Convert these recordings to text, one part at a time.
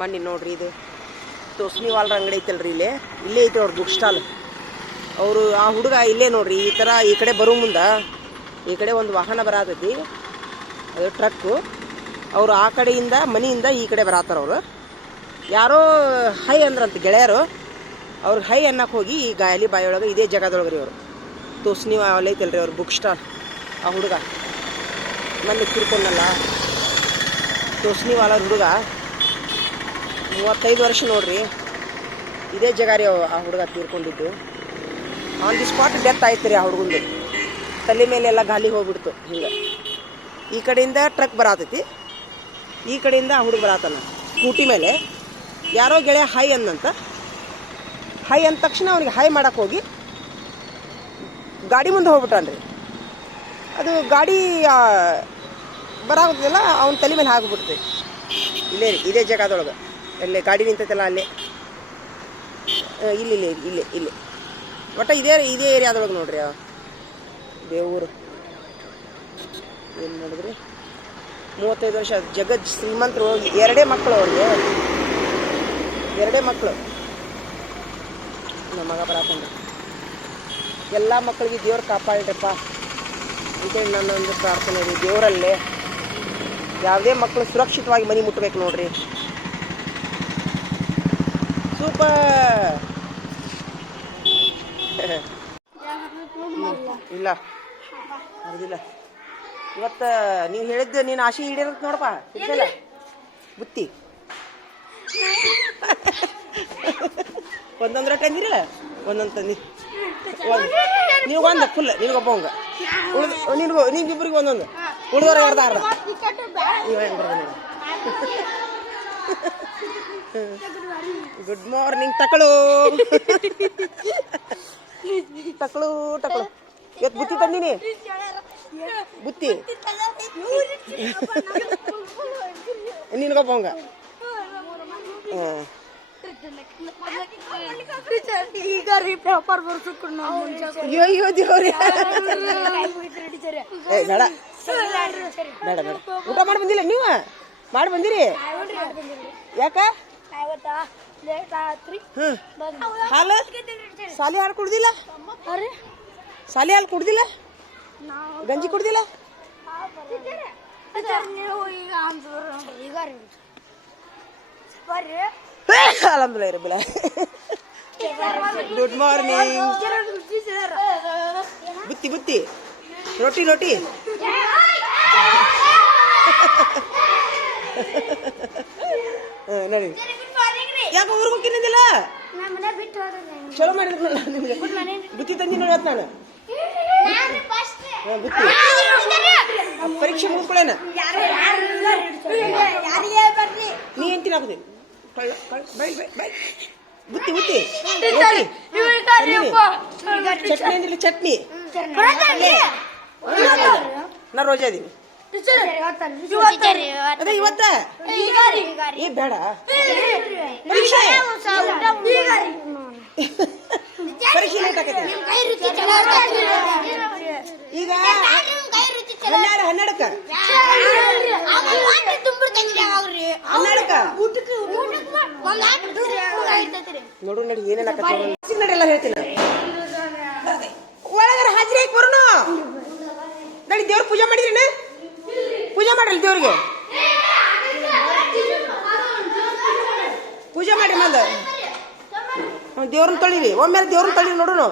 ಮಣ್ಣಿ ನೋಡ್ರಿ ಇದು ತೋಸ್ನಿವಾಲ್ರ ಅಂಗಡಿ ಐತಲ್ರಿ ಇಲ್ಲೇ ಐತಿ ಅವ್ರ ಬುಕ್ ಸ್ಟಾಲ್. ಅವರು ಆ ಹುಡುಗ ಇಲ್ಲೇ ನೋಡ್ರಿ ಈ ಥರ ಈ ಕಡೆ ಬರೋ ಮುಂದೆ ಈ ಕಡೆ ಒಂದು ವಾಹನ ಬರತೈತಿ, ಅದು ಟ್ರಕ್ಕು. ಅವರು ಆ ಕಡೆಯಿಂದ ಮನೆಯಿಂದ ಈ ಕಡೆ ಬರತ್ತಾರ. ಅವರು ಯಾರೋ ಹೈ ಅಂದ್ರಂತ ಗೆಳೆಯರು, ಅವ್ರಿಗೆ ಹೈ ಅನ್ನಕ್ಕೆ ಹೋಗಿ ಈ ಗಾಯಲಿ ಬಾಯಿಯೊಳಗೆ ಇದೇ ಜಾಗದೊಳಗೆ ರೀ ಅವರು ತೋಸ್ನಿವಾಲ್ ಐತಲ್ರಿ ಅವ್ರ ಬುಕ್ ಸ್ಟಾಲ್. ಆ ಹುಡುಗ ಮೊನ್ನೆ ತಿರ್ಕೊಂಡಲ್ಲ ತೋಸ್ನಿವಾಲ ಹುಡುಗ, 35 ವರ್ಷ ನೋಡ್ರಿ. ಇದೇ ಜಾಗ ರೀ ಆ ಹುಡುಗ ತೀರ್ಕೊಂಡಿದ್ದು. ಆನ್ ದಿ ಸ್ಪಾಟ್ ಡೆತ್ ಆಯ್ತು ರೀ ಆ ಹುಡುಗಂದು. ತಲೆ ಮೇಲೆಲ್ಲ ಗಾಲಿ ಹೋಗ್ಬಿಡ್ತು. ಹಿಂಗೆ ಈ ಕಡೆಯಿಂದ ಟ್ರಕ್ ಬರತೈತಿ, ಈ ಕಡೆಯಿಂದ ಆ ಹುಡುಗ ಬರತ್ತಾನ ಸ್ಕೂಟಿ ಮೇಲೆ. ಯಾರೋ ಗೆಳೆಯ ಹೈ ಅಂದಂತ, ಹೈ ಅಂದ ತಕ್ಷಣ ಅವ್ನಿಗೆ ಹೈ ಮಾಡಕ್ಕೆ ಹೋಗಿ ಗಾಡಿ ಮುಂದೆ ಹೋಗ್ಬಿಟ್ಟಾನ್ರಿ. ಅದು ಗಾಡಿ ಬರಾಗೋದಿಲ್ಲ, ಅವನ ತಲೆ ಮೇಲೆ ಹಾಕ್ಬಿಡ್ತೈತಿ. ಇಲ್ಲೇ ರೀ ಇದೇ ಜಾಗದೊಳಗೆ ಅಲ್ಲೇ ಗಾಡಿ ನಿಂತೈತಲ್ಲ ಅಲ್ಲೇ, ಇಲ್ಲೇ ಒಟ್ಟು ಇದೇ ಏರಿಯಾದೊಳಗೆ ನೋಡ್ರಿ. ದೇವರು ಏನು ಮಾಡಿದ್ರಿ, 35 ವರ್ಷ. ಜಗತ್ ಶ್ರೀಮಂತರು, 2 ಮಕ್ಕಳು ಅವ್ರಿಗೆ, 2 ಮಕ್ಕಳು. ನಮ್ಮ ಮಗ ಬರಾಕೊಂಡು ಎಲ್ಲ ಮಕ್ಕಳಿಗೆ ದೇವ್ರು ಕಾಪಾಡ್ರಪ್ಪ ಅಂತೇಳಿ ನನ್ನೊಂದು ಪ್ರಾರ್ಥನೆ ರೀ. ದೇವರಲ್ಲೇ ಯಾವುದೇ ಮಕ್ಕಳು ಸುರಕ್ಷಿತವಾಗಿ ಮನೆ ಮುಟ್ಟಬೇಕು ನೋಡ್ರಿ. ಸೂಪರ್. ಇಲ್ಲ ಹೌದಿಲ್ಲ, ಇವತ್ತು ನೀವು ಹೇಳಿದ್ದು ನೀನು ಆಸೆ ಈಡೇರತ್ ನೋಡಪ್ಪ. ಇಲ್ಲ ಬುತ್ತಿ ಒಂದೊಂದು ರೊಟ್ಟಿ ಅಂದಿರಲ್ಲ, ಒಂದೊಂದು ತಂದಿ. ನೀವು ಒಂದು ಫುಲ್ ನಿನಗೊಬ್ಬ ಹಂಗ ನಿಮ್ಗಿಬ್ರಿಗೆ ಒಂದೊಂದು, ಉಳಿದವ್ರಿಗೆ ಅರ್ಧ. ನೀವು ಹೆಂಗೆ ಬರೋದು? Good morning. ತಕಳು ಇವತ್ತು ಬುತ್ತಿ ತಂದೀನಿ. ಬುತ್ತಿ ನಿನ್ಗೊಬ್ಬ ಹಂಗ. ಅಯ್ಯೋ ದೇವ್ರಿ, ಬೇಡ ಬೇಡ ಬೇಡ. ಊಟ ಮಾಡಿ ಬಂದಿಲ್ಲ ನೀವು? ಮಾಡಿ ಬಂದಿರಿ? ಯಾಕ? ಹಾಲು ಸಾಲಿ ಹಾಲು ಕುಡ್ದಿಲ್ಲ? ಸಾಲಿ ಹಾಲು ಕುಡ್ದಿಲ್ಲ? ಗಂಜಿ ಕುಡ್ದಿಲ್ಲ? ಅಲ್ಹಮ್ದುಲಿಲ್ಲಾಹ್. Good morning. ಬುತ್ತಿ ರೊಟ್ಟಿ ನೋಡಿ. ಯಾಕೆ ಊರಿಗೆ ಹೋಗಿನಿಲ್ಲ? ಚಲೋ ಮಾಡಿದ್ರು ನಿಮ್ಗೆ. ಬುತ್ತಿ ತಂದಿ ನೋಡಿ ನಾನು. ಬುತ್ತಿ ಪರೀಕ್ಷೆ ಮುಗಿಸ್ಕೊಳ್ಳೇನ ನೀ ಏನ್ ತಿನ್ನಾಕೋದಿ? ಬುತ್ತಿ ಚಟ್ನಿ ಅಂದಿಲ್ಲ, ಚಟ್ನಿ. ನಾ ರೋಜಾ ಇದೀನಿ. ಅದೇ ಇವತ್ತ ಈ ಬೇಡ ಪರೀಕ್ಷೆ ಲೇಟ್ ಆಕೈತಿ. ಈಗ 12ಕ್ಕ ನೋಡು ನಡಿ ಏನೇನ ನಡಿಯಲ್ಲ ಹೇಳ್ತೀನಿ. ಒಳಗರ ಹಾಜರಿ ಹಾಕಿ ಬರೋಣ. ನಡಿ ದೇವ್ರ ಪೂಜೆ ಮಾಡಿದ್ರಿ? ಪೂಜೆ ಮಾಡ್ರಲ್ಲ ದೇವ್ರಿಗೆ. ಪೂಜೆ ಮಾಡ್ರಿ ಮಂದ. ದೇವ್ರನ್ನ ತೊಳಿರಿ ಒಮ್ಮೆ, ದೇವ್ರನ್ನ ತೊಳಿರಿ ನೋಡೋಣ.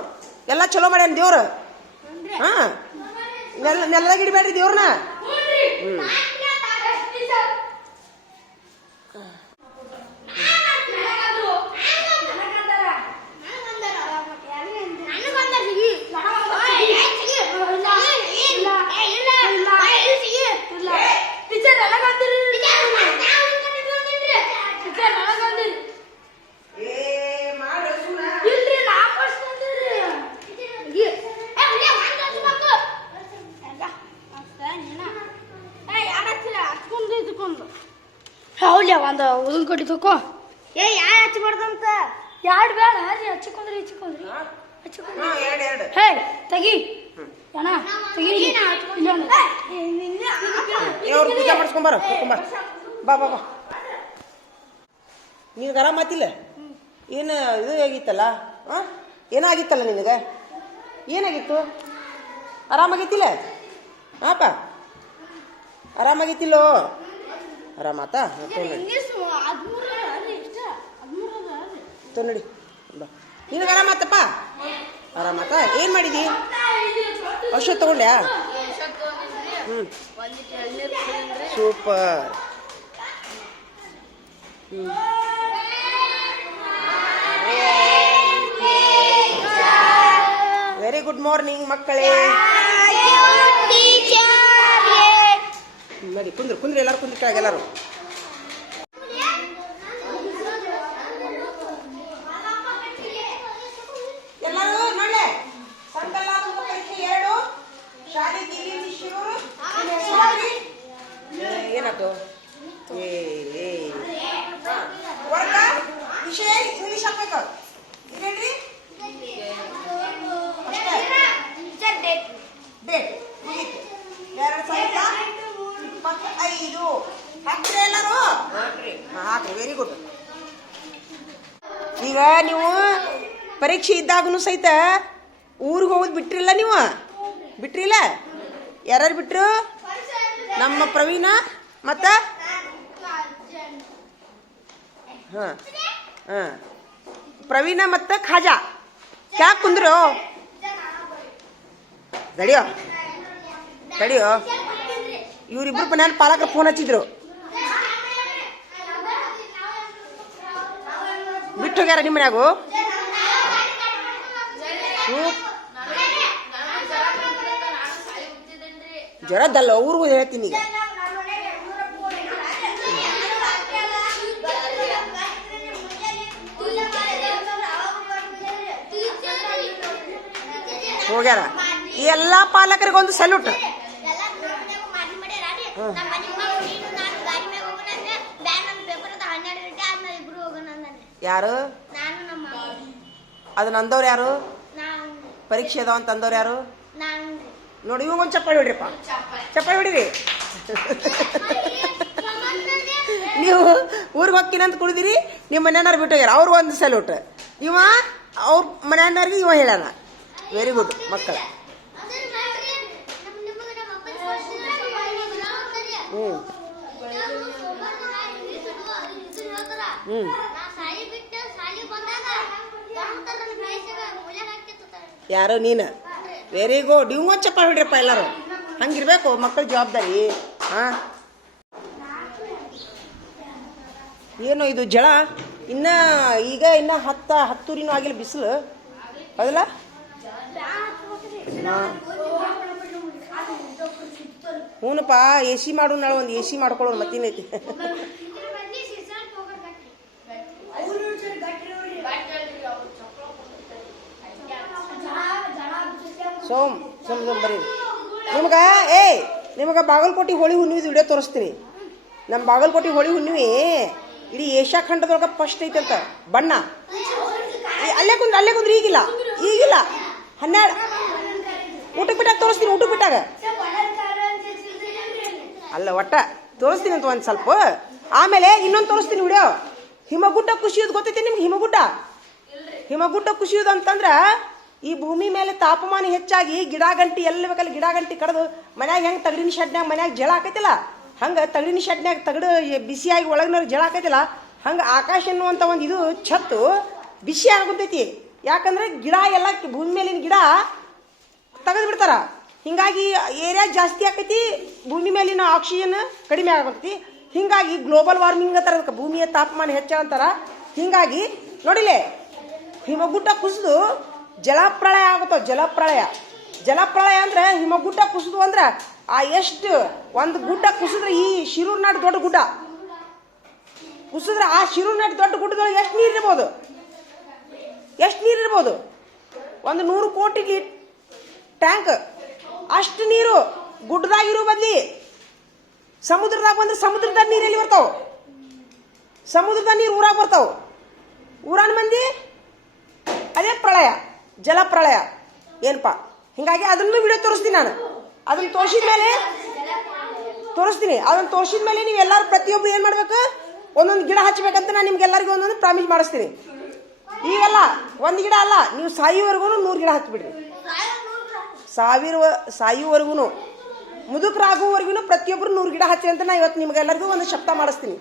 ಎಲ್ಲ ಚಲೋ ಮಾಡ್ಯಾನ ದೇವ್ರು. ಹಾ ನೆಲದಾಗ ಇಡಬೇಡ್ರಿ ದೇವ್ರನ್ನ. ಒಂದು ಉದನ್ ಕೊಟ್ಟಿ ತಕೋ. ಯಾರು ಹಚ್ಬಾರ್ದಂತ? ಎರಡು ಬೇಡ ರೀ, ಹಚ್ಕೊಂಡ್ರಿ ಹೇ ತೆಗಿ ಅಣ್ಣ, ತೆಗಿ. ಪೂಜೆ ಮಾಡಿಸ್ಕೊಂಬಾರ. ಬಾ ನಿನಗೆ ಆರಾಮಾತಿಲ್ಲ? ಏನು ಇದು ಆಗಿತ್ತಲ್ಲ? ಹಾಂ, ಏನಾಗಿತ್ತಲ್ಲ ನಿನಗೆ? ಏನಾಗಿತ್ತು? ಆರಾಮಾಗೈತಿಲ್ಲ? ಹಾಪ ಆರಾಮಾಗೈತಿಲ್ಲೋ? ಆರಾಮಾತಾ? ನೋಡಿ ಬಾ, ನಿನಗೆ ಆರಾಮಾತಪ್ಪ? ಆರಾಮಾತ? ಏನು ಮಾಡಿದಿ? ಔಷಧ ತಗೊಂಡ್ಯಾ? ಹ್ಞೂ, ಸೂಪರ್. ವೆರಿ ಗುಡ್ ಮಾರ್ನಿಂಗ್ ಮಕ್ಕಳೇ. ನೋಡಿ ಕುಂದ್ರಿ ಎಲ್ಲರೂ ಕುಂದ್ರಿ ಕೆಳಗೆ ಎಲ್ಲರೂ. ಎಲ್ಲರೂ ನೋಡ್ಲೆ, ಸಂಕಲ ಪರೀಕ್ಷೆ 2 ಶಾಲೆ ದಿಲ್ಲಿ ಶಿರೂರು. ಏನಾಯ್ತು? ವರ್ಗ ವಿಷಯ ಇಂಗ್ಲೀಷ್ ಹಾಕ್ಬೇಕು. ಇದೇನ್ರಿ ಡೇಟ್ ಮುಗೀತು. 2025 ಹಾಕ್ರಿ ಎಲ್ಲರೂ? ಹಾಕ್ರಿ, ವೆರಿ ಗುಡ್. ಈಗ ನೀವು ಪರೀಕ್ಷೆ ಇದ್ದಾಗೂ ಸಹಿತ ಊರಿಗೆ ಹೋಗೋದು ಬಿಟ್ರಿಲ್ಲ? ನೀವು ಬಿಟ್ರಿಲ್ಲ? ಯಾರ್ಯಾರು ಬಿಟ್ರು? ನಮ್ಮ ಪ್ರವೀಣ ಮತ್ತು ಹಾಂ ಹಾಂ ಪ್ರವೀಣ ಮತ್ತು ಖಾಜಾ. ಯಾಕೆ ಕುಂದ್ರು? ತಡಿಯೋ ಇವರಿಬ್ರು ಮನ್ಯಾನ ಪಾಲಕರು ಫೋನ್ ಹಚ್ಚಿದ್ರು, ಬಿಟ್ಟು ಹೋಗ್ಯಾರ ನಿಮ್ಮ ಮನ್ಯಾಗು. ಜ್ವರದ್ದಲ್ಲ, ಊರಿಗೂ ಹೇಳ್ತೀನಿ ಈಗ. ಹೋಗ್ಯಾರ. ಈ ಎಲ್ಲ ಪಾಲಕರಿಗೊಂದು ಸಲ್ಯೂಟ್. ಯಾರು ಅದು ನಂದವ್ರು? ಯಾರು ಪರೀಕ್ಷೆ ಅದಾವ ಅಂತ ಅಂದವ್ರು? ಯಾರು ನೋಡಿ? ಇವಾಗೊಂದು ಚಪ್ಪಾಳಿ ಹೊಡ್ರಿಪ್ಪ, ಚಪ್ಪಾಳಿ ಹೊಡಿರಿ. ನೀವು ಊರಿಗೆ ಹೋಗ್ತೀನಿ ಅಂತ ಕುಡಿದಿರಿ, ನಿಮ್ಮ ಮನೆಯವ್ರು ಬಿಟ್ಟು ಹೋಗ್ಯಾರ, ಅವ್ರಿಗೂ ಒಂದು ಸಲ್ಯೂಟ್. ಇವ ಅವ್ರ ಮನೆಯವ್ರಿಗೆ ಇವ ಹೇಳೋಣ. ವೆರಿ ಗುಡ್ ಮಕ್ಕಳ. ಯಾರು? ನೀನು? Very good. ಇವಂಗೊಂದು ಚಪ್ಪಾಳಿ ಹೊಡ್ರಪ್ಪ ಎಲ್ಲರೂ. ಹಂಗಿರ್ಬೇಕು ಮಕ್ಕಳ ಜವಾಬ್ದಾರಿ. ಹಾಂ, ಏನು ಇದು ಜಳ? ಇನ್ನ 10 ಆಗಿಲ್ಲ ಬಿಸಿಲು ಅದಲ್ಲ? ಹ್ಞೂನಪ್ಪ, ಎ ಸಿ ಮಾಡು. ನಾಳೆ ಒಂದು ಎ ಸಿ ಮಾಡ್ಕೊಳ್ಳೋರು ಮತ್ತೇನೈತಿ. ಸೋಮ್ ಬರೀ ನಿಮಗೆ ಬಾಗಲಕೋಟೆ ಹೋಳಿ ಹುಣ್ಣಿಮೆದು ವಿಡಿಯೋ ತೋರಿಸ್ತೀನಿ. ನಮ್ಮ ಬಾಗಲಕೋಟೆ ಹೋಳಿ ಹುಣ್ಣಿಮೆ ಇಡೀ ಏಷ್ಯಾ ಖಂಡದೊಳಗೆ ಫಸ್ಟ್ ಐತಂತ. ಬಣ್ಣ ಅಲ್ಲೇ ಕುಂದ್ರಿ. ಈಗಿಲ್ಲ 12 ಊಟಕ್ಕೆ ಬಿಟ್ಟಾಗ ತೋರಿಸ್ತೀನಿ. ಊಟಕ್ಕೆ ಬಿಟ್ಟಾಗ ಅಲ್ಲ, ಒಟ್ಟ ತೋರಿಸ್ತೀನಿ ಅಂತ ಒಂದು ಸ್ವಲ್ಪ. ಆಮೇಲೆ ಇನ್ನೊಂದು ತೋರಿಸ್ತೀನಿ ವಿಡಿಯೋ. ಹಿಮಗುಡ್ಡ ಕುಸಿಯೋದು ಗೊತ್ತೈತೆ ನಿಮ್ಗೆ? ಹಿಮಗುಡ್ಡ ಕುಸಿಯೋದು ಅಂತಂದ್ರೆ ಈ ಭೂಮಿ ಮೇಲೆ ತಾಪಮಾನ ಹೆಚ್ಚಾಗಿ ಗಿಡಗಂಟಿ ಎಲ್ಲಿ ಬೇಕಲ್ಲ ಗಿಡಗಂಟಿ ಕಡ್ದು ಮನ್ಯಾಗ ಹೆಂಗೆ ತಗಡಿನ ಶೆಡ್ನ್ಯಾಗ ಮನ್ಯಾಗ ಜಳ ಆಕೈತಿಲ್ಲ, ಹಂಗೆ ತಗಡಿನ ಶೆಡ್ನ್ಯಾಗ ತಗಡು ಬಿಸಿಯಾಗಿ ಒಳಗಿನವ್ರಿಗೆ ಜಳ ಆಕೈತಿಲ್ಲ, ಹಂಗೆ ಆಕಾಶ ಅನ್ನುವಂಥ ಒಂದು ಇದು ಛತ್ತು ಬಿಸಿ ಆಗುತ್ತೈತಿ. ಯಾಕಂದ್ರೆ ಗಿಡ ಎಲ್ಲ ಭೂಮಿ ಮೇಲಿನ ಗಿಡ ತೆಗೆದು ಬಿಡ್ತಾರ. ಹಿಂಗಾಗಿ ಏರಿಯಾ ಜಾಸ್ತಿ ಆಕೈತಿ, ಭೂಮಿ ಮೇಲಿನ ಆಕ್ಸಿಜನ್ ಕಡಿಮೆ ಆಗತೈತಿ. ಹಿಂಗಾಗಿ ಗ್ಲೋಬಲ್ ವಾರ್ಮಿಂಗ್ ಅಂತಾರ, ಅದಕ್ಕೆ ಭೂಮಿಯ ತಾಪಮಾನ ಹೆಚ್ಚಾಗಂತಾರ. ಹಿಂಗಾಗಿ ನೋಡಿಲೆ, ಹಿಮಗುಡ್ಡ ಕುಸಿದು ಜಲಪ್ರಳಯ ಆಗುತ್ತೋ. ಜಲಪ್ರಳಯ ಅಂದ್ರೆ ಹಿಮಗುಡ್ಡ ಕುಸಿದು ಅಂದ್ರೆ ಎಷ್ಟು ಒಂದು ಗುಡ್ಡ ಕುಸಿದ್ರೆ, ಈ ಶಿರೂರು ನಾಡು ದೊಡ್ಡ ಗುಡ್ಡ ಕುಸಿದ್ರೆ, ಆ ಶಿರೂರು ನಾಡು ದೊಡ್ಡ ಗುಡ್ಡದೊಳಗೆ ಎಷ್ಟು ನೀರು ಇರ್ಬೋದು? ಒಂದು 100 ಕೋಟಿ ಟ್ಯಾಂಕ್ ಅಷ್ಟು ನೀರು ಗುಡ್ಡದಾಗಿರೋ ಬದ್ಲಿ ಸಮುದ್ರದಾಗ ಬಂದ್ರೆ ಸಮುದ್ರದ ನೀರು ಎಲ್ಲಿ ಬರ್ತಾವ? ಸಮುದ್ರದ ನೀರು ಊರಾಗ ಬರ್ತಾವ. ಊರಾನ ಮಂದಿ ಅದೇ ಪ್ರಳಯ, ಜಲಪ್ರಳಯ ಏನಪ್ಪ. ಹಿಂಗಾಗಿ ಅದನ್ನು ವಿಡಿಯೋ ತೋರಿಸ್ತೀನಿ ನಾನು. ಅದನ್ನು ತೋರಿಸಿದ ಮೇಲೆ ನೀವೆಲ್ಲರೂ ಪ್ರತಿಯೊಬ್ಬರು ಏನು ಮಾಡ್ಬೇಕು? ಒಂದೊಂದು ಗಿಡ ಹಚ್ಬೇಕಂತ ನಾನು ನಿಮ್ಗೆಲ್ಲರಿಗೂ ಒಂದೊಂದು ಪ್ರಾಮಿಸ್ ಮಾಡಿಸ್ತೀನಿ. ಈಗಲ್ಲ, ಒಂದು ಗಿಡ ಅಲ್ಲ, ನೀವು ಸಾಯುವವರೆಗೂ 100 ಗಿಡ ಹಚ್ಬಿಡ್ರಿ. ಸಾಯುವವರೆಗೂ ಮುದುಕರಾಗುವವರೆಗೂ ಪ್ರತಿಯೊಬ್ಬರು 100 ಗಿಡ ಹಚ್ಚಿ ಅಂತ ನಾ ಇವತ್ತು ನಿಮ್ಗೆಲ್ಲರಿಗೂ ಒಂದು ಶಬ್ದ ಮಾಡಿಸ್ತೀನಿ.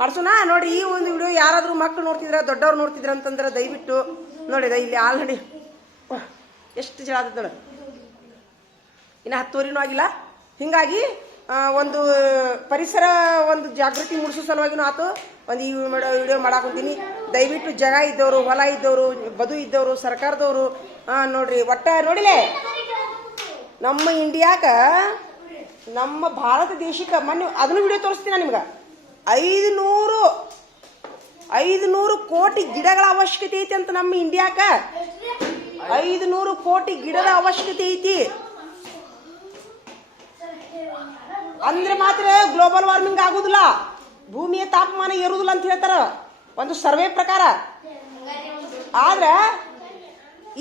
ಮಾಡಿಸೋಣ ನೋಡ್ರಿ. ಈ ಒಂದು ವಿಡಿಯೋ ಯಾರಾದರೂ ಮಕ್ಕಳು ನೋಡ್ತಿದ್ರ, ದೊಡ್ಡವ್ರು ನೋಡ್ತಿದ್ರ ಅಂತಂದ್ರೆ ದಯವಿಟ್ಟು ನೋಡಿ. ಇಲ್ಲಿ ಆಲ್ರೆಡಿ ಎಷ್ಟು ಜನ ಆದ ನೋಡ, ಇನ್ನು 10 ಆಗಿಲ್ಲ. ಹಿಂಗಾಗಿ ಒಂದು ಪರಿಸರ ಒಂದು ಜಾಗೃತಿ ಮೂಡಿಸೋ ಸಲುವಾಗಿನೂ ಆತು ಒಂದು ಈ ವಿಡಿಯೋ ಮಾಡಾಕೊಂತೀನಿ. ದಯವಿಟ್ಟು ಜಾಗ ಇದ್ದವರು, ಹೊಲ ಇದ್ದವರು, ಬದು ಇದ್ದವರು, ಸರ್ಕಾರದವರು ನೋಡ್ರಿ. ಒಟ್ಟ ನೋಡಿಲೆ ನಮ್ಮ ಇಂಡಿಯಾಕ, ನಮ್ಮ ಭಾರತ ದೇಶಕ್ಕೆ ಮೊನ್ನೆ ಅದನ್ನು ವಿಡಿಯೋ ತೋರಿಸ್ತೀನಿ ನಾನು ನಿಮ್ಗೆ. 500 ಕೋಟಿ ಗಿಡಗಳ ಅವಶ್ಯಕತೆ ಐತಿ ಅಂತ ನಮ್ಮ ಇಂಡಿಯಾಕ. 500 ಕೋಟಿ ಗಿಡದ ಅವಶ್ಯಕತೆ ಐತಿ ಅಂದ್ರೆ ಮಾತ್ರ ಗ್ಲೋಬಲ್ ವಾರ್ಮಿಂಗ್ ಆಗುದಿಲ್ಲ, ಭೂಮಿಯ ತಾಪಮಾನ ಏರುದಿಲ್ಲ ಅಂತ ಹೇಳ್ತಾರ ಒಂದು ಸರ್ವೆ ಪ್ರಕಾರ. ಆದ್ರೆ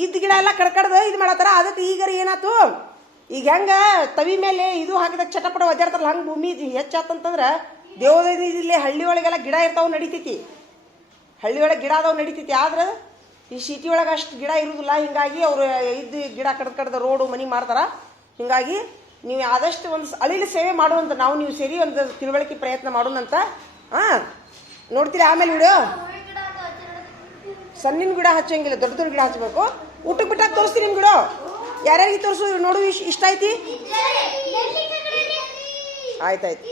ಇದ್ದ ಗಿಡ ಎಲ್ಲ ಕಡ್ಕಡ್ದು ಇದು ಮಾಡತ್ತಾರ. ಅದಕ್ಕೆ ಈಗ ಏನಾಯ್ತು, ಈಗ ಹೆಂಗ ತವಿ ಮೇಲೆ ಇದು ಹಾಕಿದಾಗ ಚಟಪಟ ಒದ್ದಾಡ್ತಾರಲ್ಲ, ಹಂಗೆ ಭೂಮಿ ಹೆಚ್ಚಾತಂತಂದ್ರೆ ದೇವದಲ್ಲಿ ಹಳ್ಳಿ ಒಳಗೆಲ್ಲ ಗಿಡ ಇರ್ತಾವ ನಡಿತೈತಿ. ಹಳ್ಳಿ ಒಳಗೆ ಗಿಡ ಅದಾವ ನಡಿತೈತಿ. ಆದ್ರೆ ಈ ಸಿಟಿ ಒಳಗೆ ಅಷ್ಟು ಗಿಡ ಇರುವುದಿಲ್ಲ. ಹಿಂಗಾಗಿ ಅವರು ಇದ್ದು ಗಿಡ ಕಡ್ದು ರೋಡು ಮನಿ ಮಾಡ್ತಾರ. ಹಿಂಗಾಗಿ ನೀವು ಆದಷ್ಟು ಒಂದು ಅಳಿಲು ಸೇವೆ ಮಾಡುವಂತ ನಾವು ನೀವು ಸೇರಿ ಒಂದು ತಿಳುವಳಿಕೆ ಪ್ರಯತ್ನ ಮಾಡೋಣಂತ. ನೋಡ್ತೀರಿ ಆಮೇಲೆ ವಿಡಿಯೋ. ಸಣ್ಣಿನ ಗಿಡ ಹಚ್ಚಂಗಿಲ್ಲ, ದೊಡ್ಡ ದೊಡ್ಡ ಗಿಡ ಹಚ್ಚಬೇಕು. ಊಟಕ್ಕೆ ಬಿಟ್ಟಾಗ ತೋರಿಸ್ತೀನಿ ನಿಮ್ ಗಿಡ. ಯಾರ್ಯಾರಿಗೆ ತೋರಿಸು ನೋಡು. ಇಷ್ಟ ಐತಿ? ಆಯ್ತಾಯ್ತು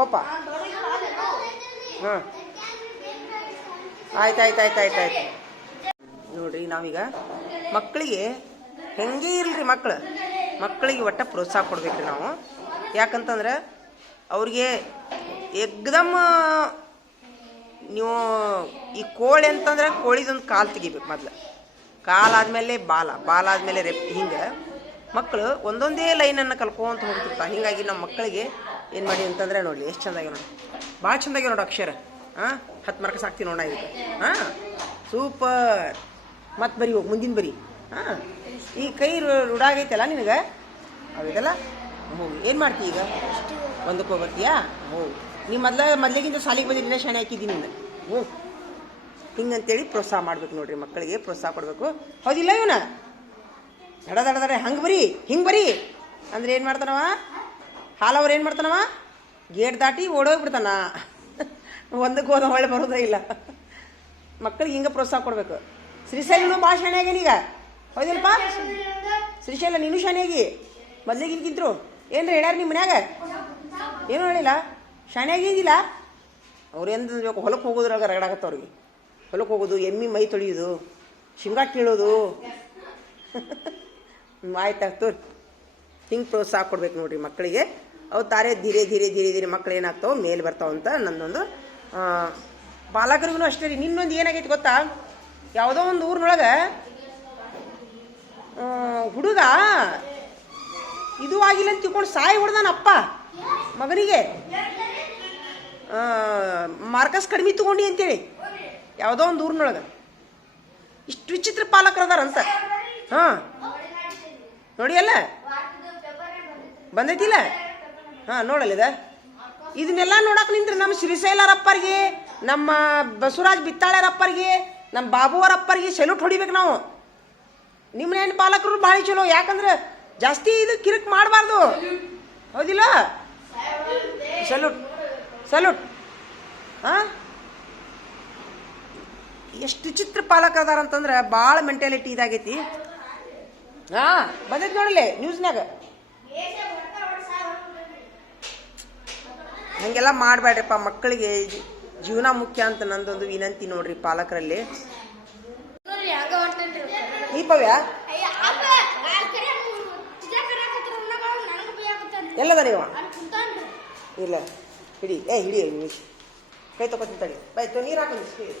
ಓಪ. ಹಾಂ ಆಯ್ತಾಯ್ತು ನೋಡ್ರಿ. ನಾವೀಗ ಮಕ್ಕಳಿಗೆ ಹೆಂಗೆ ಇರಲ್ರಿ, ಮಕ್ಕಳಿಗೆ ಒಟ್ಟ ಪ್ರೋತ್ಸಾಹ ಕೊಡ್ಬೇಕ್ರಿ ನಾವು. ಯಾಕಂತಂದ್ರೆ ಅವ್ರಿಗೆ ಏಕ್ದಮ್ ನೀವು ಈ ಕೋಳಿ ಅಂತಂದ್ರೆ ಕೋಳಿದೊಂದು ಕಾಲು ತೆಗಿಬೇಕು. ಮೊದ್ಲು ಕಾಲಾದ್ಮೇಲೆ ಬಾಲ ಆದ್ಮೇಲೆ ರೆಪ್ಪಿ. ಹಿಂಗೆ ಮಕ್ಕಳು ಒಂದೊಂದೇ ಲೈನನ್ನು ಕಲ್ಕೊಂತ ಹೋಗ್ತಿರ್ತಾರೆ. ಹೀಗಾಗಿ ನಮ್ಮ ಮಕ್ಕಳಿಗೆ ಏನು ಮಾಡಿ ಅಂತಂದ್ರೆ ನೋಡಲಿ ಎಷ್ಟು ಚಂದಾಗಿ ನೋಡಿ, ಭಾಳ ಚಂದಾಗಿ ನೋಡು ಅಕ್ಷರ. 10 ಮಾರ್ಕ್ಸ್ ಹಾಕ್ತೀನಿ ನೋಡ ಇದಕ್ಕೆ. ಸೂಪರ್. ಮತ್ತೆ ಬರಿ ಹೋಗಿ ಮುಂದಿನ ಬರಿ. ಈ ಕೈ ರೂಢಾಗೈತಲ್ಲ ನಿನಗೆ, ಅವಿದೆಲ್ಲ ಹೋಗಿ ಏನು ಮಾಡ್ತೀವಿ ಈಗ? ಒಂದಕ್ಕೆ ಹೋಗ್ತೀಯಾ? ಹೋಗಿ ನೀ ಮೊದಲಿಗಿಂತ ಸಾಲಿಗೆ ಬಂದಿದ್ದ ಶಾಣೆ ಹಾಕಿದ್ದೀನಿ ನಿನ್ನ. ಹಿಂಗಂತೇಳಿ ಪ್ರೋತ್ಸಾಹ ಮಾಡ್ಬೇಕು ನೋಡ್ರಿ. ಮಕ್ಕಳಿಗೆ ಪ್ರೋತ್ಸಾಹ ಕೊಡಬೇಕು. ಹೌದಿಲ್ಲ? ಇವನ ದಡ ಹಂಗೆ ಬರಿ, ಹಿಂಗೆ ಬರಿ ಅಂದ್ರೆ ಏನು ಮಾಡ್ತಾನವ? ಹಾಲವ್ರು ಏನು ಮಾಡ್ತಾನವ? ಗೇಟ್ ದಾಟಿ ಓಡೋಗ್ಬಿಡ್ತಾನ. ಒಂದಕ್ಕೆ ಹೋದ ಹೊಳೆ ಬರೋದೇ ಇಲ್ಲ. ಮಕ್ಕಳಿಗೆ ಹಿಂಗೆ ಪ್ರೋತ್ಸಾಹ ಕೊಡಬೇಕು. ಶ್ರೀಶೈಲನು ಭಾಳ ಶಾಣೆ ಆಗ್ಯಾನೀಗ. ಹೌದಿಲ್ಲಪ್ಪ ಶ್ರೀಶೈಲ? ನೀನು ಶಾಣೆಯಾಗಿ ಮೊದಲಿಗಿನ್ಕಿಂತರು ಏನ್ರ ಹೇಳ್ಯಾರ ನಿಮ್ಮ ಮನ್ಯಾಗ? ಏನೂ ಹೇಳಿಲ್ಲ. ಶಾಣೆ ಆಗಿದ್ದಿಲ್ಲ. ಅವ್ರು ಏನು ಬೇಕು, ಹೊಲಕ್ಕೆ ಹೋಗೋದ್ರಾಗ ರಗಡಾಗತ್ತ ಅವ್ರಿಗೆ. ಹೊಲಕ್ಕೆ ಹೋಗೋದು, ಎಮ್ಮಿ ಮೈ ತೊಳೆಯೋದು, ಶೇಂಗಾ ಕೀಳೋದು. ಆಯ್ತಾಗ್ತು. ಹಿಂಗೆ ಪ್ರೋತ್ಸಾಹ ಕೊಡ್ಬೇಕು ನೋಡ್ರಿ ಮಕ್ಕಳಿಗೆ. ಅವು ತಾರೆ ಧೀರೆ ಮಕ್ಕಳು ಏನಾಗ್ತಾವೆ ಮೇಲೆ ಬರ್ತಾವಂತ ನನ್ನೊಂದು. ಬಾಲಕರಿಗೂ ಅಷ್ಟೇ ರೀ. ನಿನ್ನೊಂದು ಏನಾಗೈತಿ ಗೊತ್ತಾ? ಯಾವುದೋ ಒಂದು ಊರಿನೊಳಗೆ ಹುಡುಗ ಇದು ಆಗಿಲ್ಲ ಅಂತ ತಿಳ್ಕೊಂಡು ಸಾಯಿ ಹೊಡೆದಾನಪ್ಪ ಮಗನಿಗೆ. ಮಾರ್ಕಸ್ ಕಡಿಮೆ ತಗೊಂಡಿ ಅಂತೇಳಿ ಯಾವುದೋ ಒಂದು ಊರಿನೊಳಗೆ. ಇಷ್ಟು ವಿಚಿತ್ರ ಪಾಲಕರದಾರಂತ. ನೋಡಿ ಅಲ್ಲ ಬಂದೈತಿಲ್ಲ? ನೋಡಲ್ಲಿದ. ಇದನ್ನೆಲ್ಲ ನೋಡಕ್ಕೆ ನಿಂತ್ರೆ ನಮ್ಮ ಶ್ರೀಶೈಲರಪ್ಪರಿಗೆ, ನಮ್ಮ ಬಸವರಾಜ್ ಬಿತ್ತಾಳರಪ್ಪರಿಗೆ, ನಮ್ಮ ಬಾಬುವರಪ್ಪರಿಗೆ ಸೆಲ್ಯೂಟ್ ಹೊಡಿಬೇಕು ನಾವು. ನಿಮ್ಮನೇನು ಪಾಲಕರು ಭಾಳ ಚಲೋ. ಯಾಕಂದ್ರೆ ಜಾಸ್ತಿ ಇದು ಕಿರಿಕ್ ಮಾಡಬಾರ್ದು. ಹೌದಿಲ್ಲ? ಸಲ್ಯೂಟ್. ಎಷ್ಟು ಚಿತ್ರ ಪಾಲಕ ಅದಾರಂತಂದ್ರೆ ಭಾಳ ಮೆಂಟಾಲಿಟಿ ಇದಾಗೈತಿ. ಬಂದೈತಿ ನೋಡಲಿ ನ್ಯೂಸ್ನಾಗ. ಹಂಗೆಲ್ಲ ಮಾಡಬೇಡ್ರಿಪ್ಪ. ಮಕ್ಕಳಿಗೆ ಜೀವನ ಮುಖ್ಯ ಅಂತ ನಂದೊಂದು ವಿನಂತಿ ನೋಡ್ರಿ ಪಾಲಕರಲ್ಲಿ. ಈ ಪವ್ಯ ಎಲ್ಲದ ನೀವು ಇಲ್ಲ ಹಿಡಿ. ಹಿಡಿ ಕೈ ತಗೋತೀನಿ ತಡಿ. ಬೈ ನೀರು ಹಾಕೊಂಡು ಸರಿ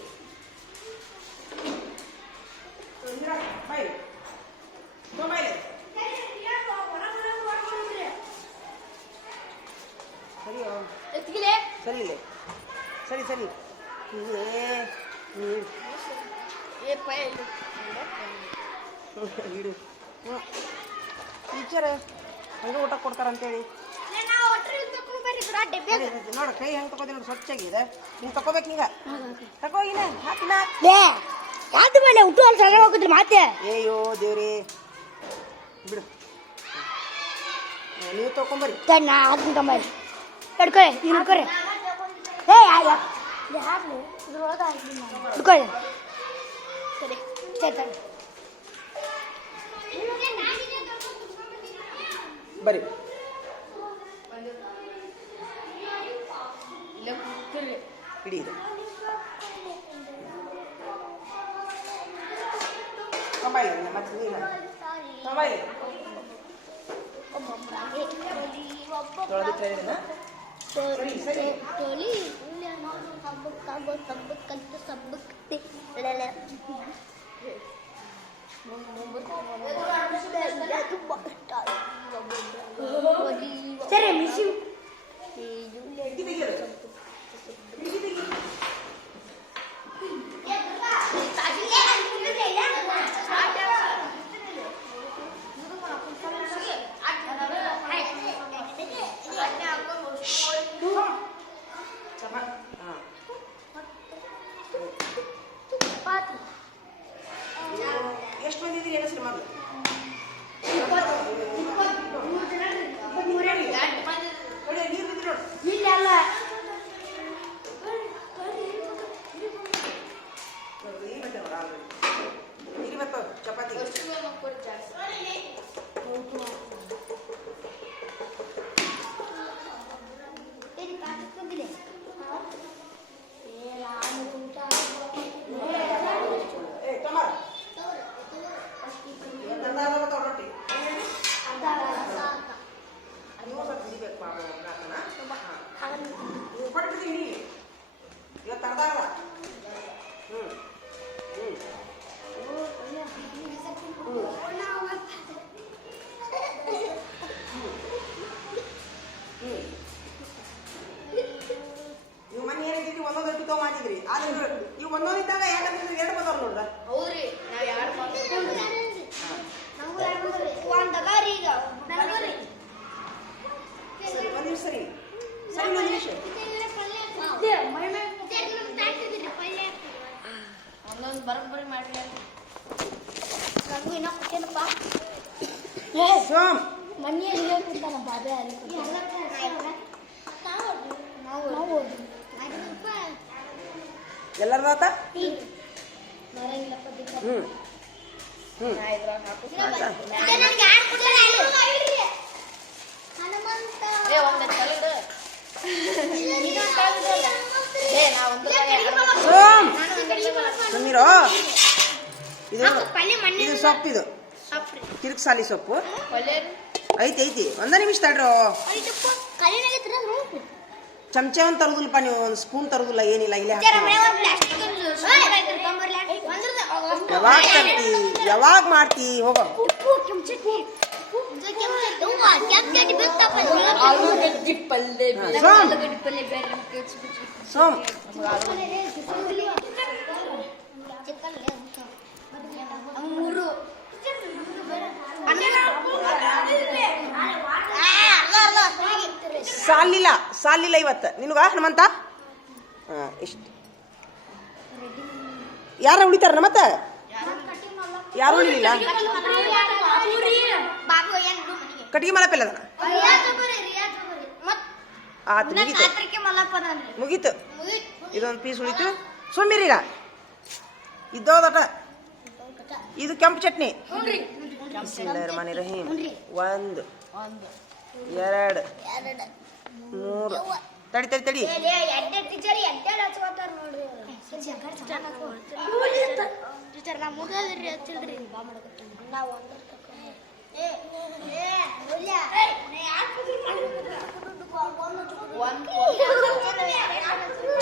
ಹಿಡು. ಟೀಚರ್ ಹಂಗೆ ಊಟ ಕೊಡ್ತಾರಂತೇಳಿ ನೋಡು ಕೈ ಹೆಂಗೆ ತಗೋದಿ ನೋಡಿ ಸ್ವಚ್ಛಾಗಿದೆ ಹಿಂಗೆ ತಗೋಬೇಕು ಹಿಂಗ ತಗೋ ಇಲ್ಲ ಹಾಕಿನ ಯಾವ್ದು ಮೇಲೆ ಹುಟ್ಟು ಅಲ್ಲಿ ಸರ ಹೋಗಿದ್ರಿ ಮಾತೆ ಅಯ್ಯೋ ದೇವ್ರಿ ಬಿಡು ನೀವು ತಗೊಂಬರ್ರಿ ನಾ ಹಾಕ್ತೀನಿ ಕಂಬರಿ ಹಿಡ್ಕೊರಿ ನೀನು ಹಿಡ್ಕೊರಿ ಏ ಹಾಕ್ಲಿ ಇದ್ರೊಳಗೆ ಹಾಕ್ತೀನಿ ಹಿಡ್ಕೊಳ್ಳಿ ಸರಿ ಸರಿ ಬರ್ರಿ ಹಿಡಿ ಇದು ಕಂಬಾಯಿ ಮತ್ತೆ ನೀನು ಕಂಬಾಯಿ ತೊಳೆದಿಟ್ರೆ ಸರಿ ಸರಿ ಸರಿ ಮಿಸಿ ಎಷ್ಟು ಮಂದಿ ಇದ್ದೀರಿ ಏನು ಶ್ರೀಮಂತ ನೀರು ಬಿದ್ದಿ ನೋಡು ಇಲ್ಲೆಲ್ಲ ನೀರು ಬರ್ತವೆ ಚಪಾತಿ ನೀವು ಮನೆ ಏನಿದ್ದೀರಿ ಒಂದೊಂದು ಅಟ್ಟಿ ತಗೋ ಮಾಡಿದ್ರಿ ಆದ್ರೆ ನೀವು ಒಂದೊಂದು ಇದ್ದಾಗ ಯಾಕಂದ್ರೆ ಎರಡು ಬಂದವ್ರು ನೋಡ್ರ ಹೌದ್ರಿ ನಾವ್ ಯಾರು ಸರಿ ಒಂದು ನಿಮಿಷ ಸರಿ ಸರಿ ಒಂದು ನಿಮಿಷ ಒಂದೊಂದು ಬರೋಬ್ಬರಿ ಮಾಡ್ರಿ ನನಗೂ ಇನ್ನೂ ಕೊಟ್ಟೇನಪ್ಪ ಸೋಮ್ ಮನೆಯಲ್ಲಿ ಹೇಳ್ತಿರ್ತಾನ ಬಾಬೆ ನಾವು ಎಲ್ಲರದಾತ ಹ್ಞೂ ಹ್ಞೂ ಏ ಒಂದ್ ತಲೆಡು ಏ ನಾ ಒಂದು ಸೋಮ್ ಸುಮ್ಮೀರೋ ಇದು ಸೊಪ್ಪು ಇದು ಕಿರಿಕ್ಸಾಲಿ ಸೊಪ್ಪು ಒಳ್ಳೆಯದು ಐತಿ ಐತಿ ಒಂದ ನಿಮಿಷ ತಡ್ರೋ ಚಮಚ ಒಂದು ತರುದಿಲ್ಲಪ್ಪ ನೀವು ಒಂದು ಸ್ಪೂನ್ ತರುದಿಲ್ಲ ಏನಿಲ್ಲ ಇಲ್ಲೇ ಯಾವಾಗ ತರ್ತಿ ಯಾವಾಗ ಮಾಡ್ತಿ ಹೋಗೋ ಆಲೂಗಡ್ಡಿ ಪಲ್ಲೆ ಸೋಮ್ ಸೋಮ್ ಸಾಲಿಲ್ಲ ಇವತ್ತು ನಿನಗ ಹನುಮಂತ ಹಾಂ ಇಷ್ಟು ಯಾರ ಉಳಿತಾರ ಮತ್ತೆ ಯಾರು ಉಳಿಲಿಲ್ಲ ಕಟ್ಟಿಗೆ ಮಲಪೆಲ್ಲ ಅದನ ಆತು ಮುಗೀತು ಇದೊಂದು ಪೀಸ್ ಉಳಿತು ಸುಮ್ಮಿರೀಗ ಇದ್ದೋದಟ ಇದು ಕೆಂಪು ಚಟ್ನಿ ಬಿಸ್ಮಿಲ್ಲಾಹಿರ್ ರಹೀಮ್ 1 2 3 ತಡಿ ತಡಿ ತಡಿ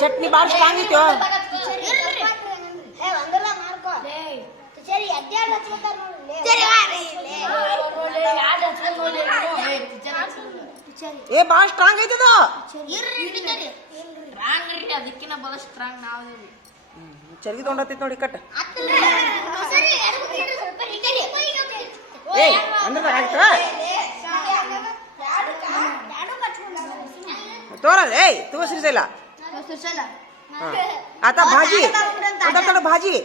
ಚಟ್ನಿ ಭಾಳ ಸ್ಟ್ರಾಂಗ್ ಐತಿ ಏ ಭಾಳ ಸ್ಟ್ರಾಂಗ್ ಐತದ ಅದಕ್ಕಿಂತ ಬಹಳ ಸ್ಟ್ರಾಂಗ್ ನಾವು ಚರ್ಗಿ ತೊಗೊಂಡೈತಿ ನೋಡಿ ಕಟ್ ಏ ಅಂದ್ರೆ ಆಯ್ತಾ तोरा ए तू श्रीशैला हाँ आता भाजी उधर थोड़ा भाजी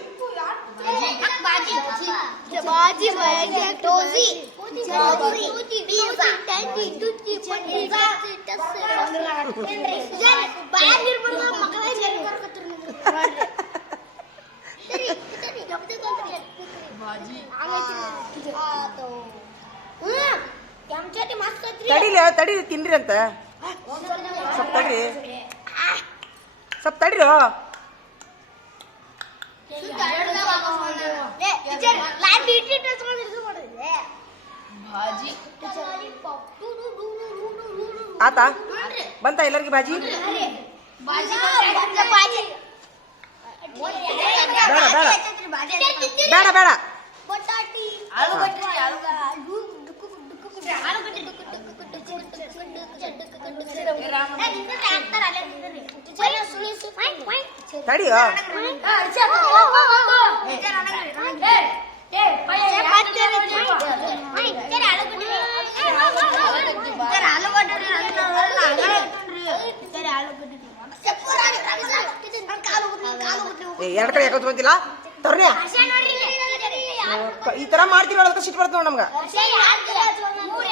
ತಡಿಲಿ ತಡಿ ತಿನ್ರಿ ಅಂತ ಸ್ವಲ್ಪ ತಡ್ರಿ ಸ್ವಲ್ಪ ತಡ್ರಿ ಭಾಜಿ ಆತಾ ಬಂತ ಎಲ್ಲರಿಗೆ ಭಾಜಿ ಬೇಡ ಬೇಡ ಬೇಡ ತಡಿಯೋ ಎರಡು ಕಡೆ ಯಾಕೆ ಬಂದಿಲ್ಲ ತರ್ರಿ ಈ ತರ ಮಾಡ್ತೀವಿ ಅದಕ್ಕೆ ಸಿಟ್ಟು ಬರ್ತದೆ ನಮ್ಗ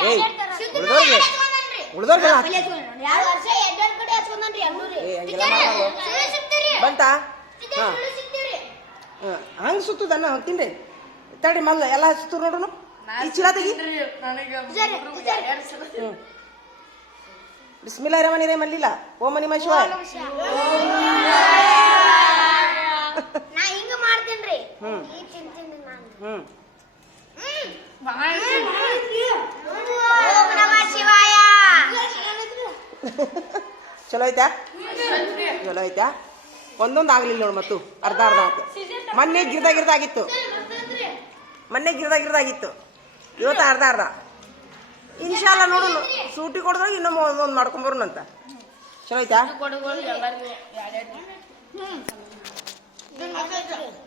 ಏಯ್ ಉಳ್ದೋರ್ಗೆ ಬಂತ ಹಾ ಹಂಗ ಸುತ್ತದನ್ನ ತಿನ್ರಿ ತಡ್ರಿ ಮಲ್ಲ ಎಲ್ಲ ಸುತ್ತ ನೋಡೋಣ ಈ ಚೀಲ ತೆಗಿ ಬಿಸ್ಮಿಲ್ಲಾ ರಹಮಾನಿ ರಹೀಮ್ ಅಲ್ಲಿಲ್ಲ ಓಂ ನಮಃ ಶಿವಾಯ ನಾ ಹಿಂಗ ಮಾಡ್ತೇನ್ರಿ ಹ್ಮ್ ಹ್ಮ್ ಓಂ ನಮಃ ಶಿವಾಯ ಚಲೋ ಐತಾ ಚಲೋ ಐತಾ ಒಂದೊಂದು ಆಗ್ಲಿಲ್ಲ ನೋಡು ಮತ್ತು ಅರ್ಧ ಅರ್ಧ ಆಯ್ತು ಮೊನ್ನೆ ಗಿರ್ದಾಗಿತ್ತು ಇವತ್ತು ಅರ್ಧ ಅರ್ಧ ಇನ್ಶಾಲ್ಲ ನೋಡು ಸೂಟಿ ಕೊಡಿದಾಗ ಇನ್ನೊಮ್ಮೆ ಒಂದೊಂದು ಮಾಡ್ಕೊಂಬರೋಣಂತ ಚಲೋ ಐತಾ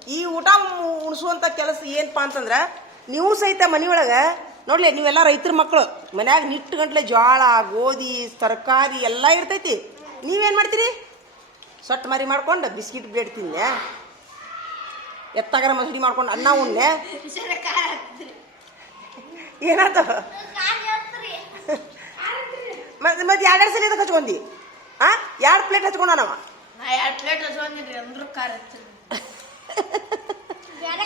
ಈ ಊಟ ಉಣಿಸುವಂತ ಕೆಲಸ ಏನಪ್ಪಾ ಅಂತಂದ್ರ ನೀವು ಸಹಿತ ಮನೆಯೊಳಗ ನೋಡ್ಲಿ ನೀವೆಲ್ಲ ರೈತರ ಮಕ್ಕಳು ಮನ್ಯಾಗ ನಿಟ್ಟು ಗಂಟ್ಲೆ ಜೋಳ ಗೋಧಿ ತರಕಾರಿ ಎಲ್ಲ ಇರ್ತೈತಿ ನೀವೇನ್ ಮಾಡ್ತೀರಿ ಸೊಟ್ಟು ಮರಿ ಮಾಡ್ಕೊಂಡು ಬಿಸ್ಕಿಟ್ ಬ್ರೆಡ್ ತಿನ್ನೆ ಎತ್ತಾಗರ ಮಸಡಿ ಮಾಡ್ಕೊಂಡು ಅನ್ನ ಉಣ್ಣೆ ಏನಾತ ಮತ್ತೆ ಎರಡೆರಡು ಸಲ ಇದಕ್ಕೆ ಹಚ್ಕೊಂಡಿ ಆ 2 ಪ್ಲೇಟ್ ಹಚ್ಕೊಂಡ ನಾವ ನಾ 2 ಪ್ಲೇಟ್ ಹಚ್ಕೊಂಡಿನ್ರಿ ಅಂದ್ರೂ ಖಾರ ಹಚ್ಚಿದ್ರಿ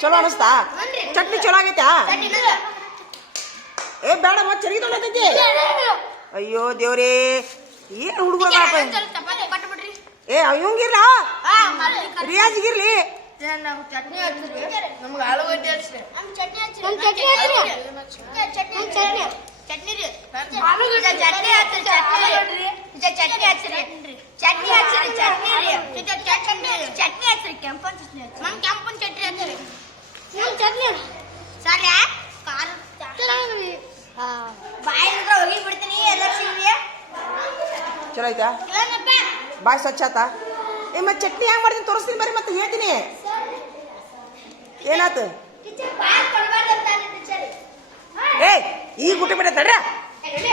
ಚಲೋ ಅನಿಸ್ತಾ ಚಟ್ನಿ ಚಲೋ ಆಗೈತಾ ಏ ಬೇಡ ಮತ್ತೆ ಚರಿ ತೊಗೊಂಡೈತಿ ಅಯ್ಯೋ ದೇವ್ರೇ ಏನ್ ಹುಡುಗರ ಚಪಾತಿ ಕೊಟ್ಬಿಡ್ರಿ ಏ ಅಯ್ಯಂಗಿರ್ಲ ರಿಯಾಜಿಗಿರ್ಲಿ ಚಟ್ನಿ ಹಚ್ಚಿದ್ರಿ ನಮ್ಗೆ ಆಲೂಗಡ್ಡೆ ಹಚ್ಚ್ರಿ ಚಲೋ ಐತಾ ಬಾಯ್ ಸ್ವಚ್ಛ ಆತಾ ಏ ಮತ್ತೆ ಚಟ್ನಿ ಹೆಂಗ್ ಮಾಡ್ತೀನಿ ತೋರಿಸ್ತೀನಿ ಬರ್ರಿ ಮತ್ತೆ ಹೇಳ್ತೀನಿ ಏನಾತು ಏ ಈಗ ಊಟ ಬಿಡ ತಡ್ರ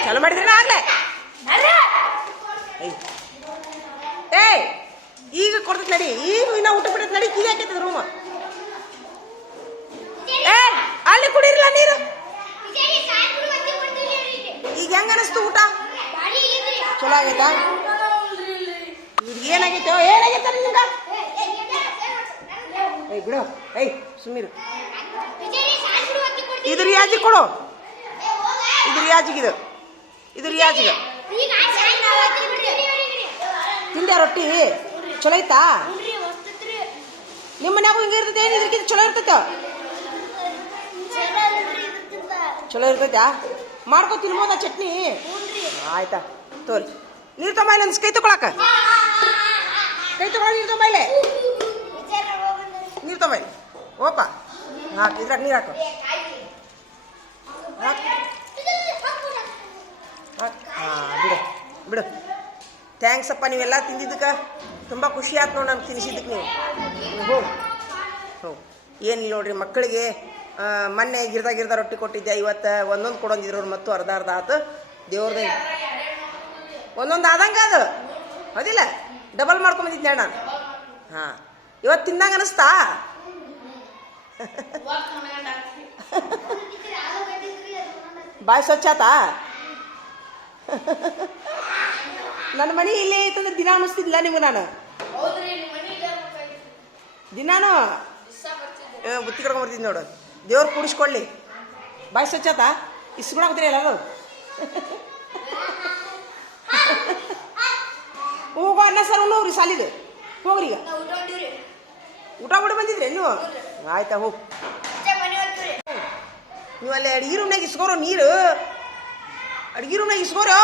ಚಲೋ ಮಾಡಿದ್ರಿ ಆಗ್ಲೇ ಏ ಈಗ ಕೊಡ್ತೈತಿ ನಡಿ ಈಗ ಇನ್ನ ಊಟ ಬಿಡತ್ ನಡಿ ಕೀಲಿ ಹಾಕೈತದ ರೂಮ್ ಏ ಅಲ್ಲಿ ಕುಡಿರಲ್ಲ ನೀರು ಈಗ ಹೆಂಗ ಅನಿಸ್ತು ಊಟ ಚಲೋ ಆಗೈತಾ ಏನಾಗೈತೆ ಏನಾಗೈತ ನಿಮ್ಗ ಏಯ್ ಬಿಡು ಏಯ್ ಸುಮ್ಮೀರು ಇದು ರಿಯಾಜಿ ಕೊಡು ಇದು ರಿಯಾಜಿಗಿದು ಇದು ರಿಯಾಜಿಗೆ ತಿಂದ್ಯಾ ರೊಟ್ಟಿ ಚಲೋ ಐತಾ ನಿಮ್ಮ ಮನ್ಯಾಗೂ ಹಿಂಗೆ ಇರ್ತೈತೆ ಏನು ಇದ್ರಕ್ಕಿಂತ ಚಲೋ ಇರ್ತೈತ ಚಲೋ ಇರ್ತೈತಾ ಮಾಡ್ಕೊ ತಿನ್ಬೋದಾ ಚಟ್ನಿ ಆಯ್ತಾ ತೋರಿ ನೀರು ತೊಂಬೈಲೆ ಒಂದು ಕೈ ತಗೊಳಕ ಕೈ ತಗೊಳ ನೀರು ತೊಂಬೈಲೆ ನೀರು ತೊಂಬೈಲೆ ಓಪ ಹಾಕು ಇದ್ರಾಗ ನೀರು ಹಾಕು ಬಿಡು ಬಿಡು ಥ್ಯಾಂಕ್ಸ್ ಅಪ್ಪ ನೀವೆಲ್ಲ ತಿಂದಿದ್ದಕ್ಕೆ ತುಂಬ ಖುಷಿ ಆಯ್ತು ನೋಡಿ ನಮ್ಗೆ ತಿನ್ನಿಸಿದ್ದಕ್ಕೆ ನೀವು ಹ್ಞೂ ಏನಿಲ್ಲ ನೋಡ್ರಿ ಮಕ್ಕಳಿಗೆ ಮೊನ್ನೆ ಗಿರ್ದ ರೊಟ್ಟಿ ಕೊಟ್ಟಿದ್ದೆ ಇವತ್ತು ಒಂದೊಂದು ಕೊಡೊಂದಿದ್ರು ಮತ್ತು ಅರ್ಧ ಆತು ದೇವ್ರದೇ ಒಂದೊಂದು ಆದಂಗೆ ಅದು ಹೌದಿಲ್ಲ ಡಬಲ್ ಮಾಡ್ಕೊಂಬಂದಿದ್ದೆ ನಾನು. ಹಾಂ ಇವತ್ತು ತಿಂದಂಗೆ ಅನಿಸ್ತಾ? ಬಾಯಿ ಸ್ವಚ್ಛ ಆತಾ? ನನ್ನ ಮನೆ ಇಲ್ಲೇ ಐತಂದ್ರೆ ದಿನ ಅನ್ನಿಸ್ತಿದ್ದಿಲ್ಲ ನಿಮ್ಗೆ ನಾನು ದಿನಾನು ಬುತ್ತಿ ಕರ್ಕೊಂಬರ್ತಿದ್ದೆ ನೋಡು. ದೇವ್ರು ಕೂಡಿಸ್ಕೊಳ್ಳಿ. ಬಾಯಿ ಸ್ವಚ್ಛ ಆತಾ? ಇಸ್ಕೊಳಕ್ತೀರಿ ಎಲ್ಲರೂ? ಹೋಗೋ ಅನ್ನ ಸರ್ ಹೋಗ್ರಿ ಸಾಲಿದು ಹೋಗ್ರಿ. ಈಗ ಊಟ ಮಾಡಿ ಬಂದಿದ್ರಿ ನೀವು? ಆಯ್ತಾ ಹೋಗಿ. ನೀವು ಅಲ್ಲಿ ಅಡ್ಗೆ ರೂಮ್ನಾಗ ಇಸ್ಕೋರೋ ನೀರು, ಅಡ್ಗೆ ರೂಮ್ನಾಗ ಇಸ್ಕೋರೋ.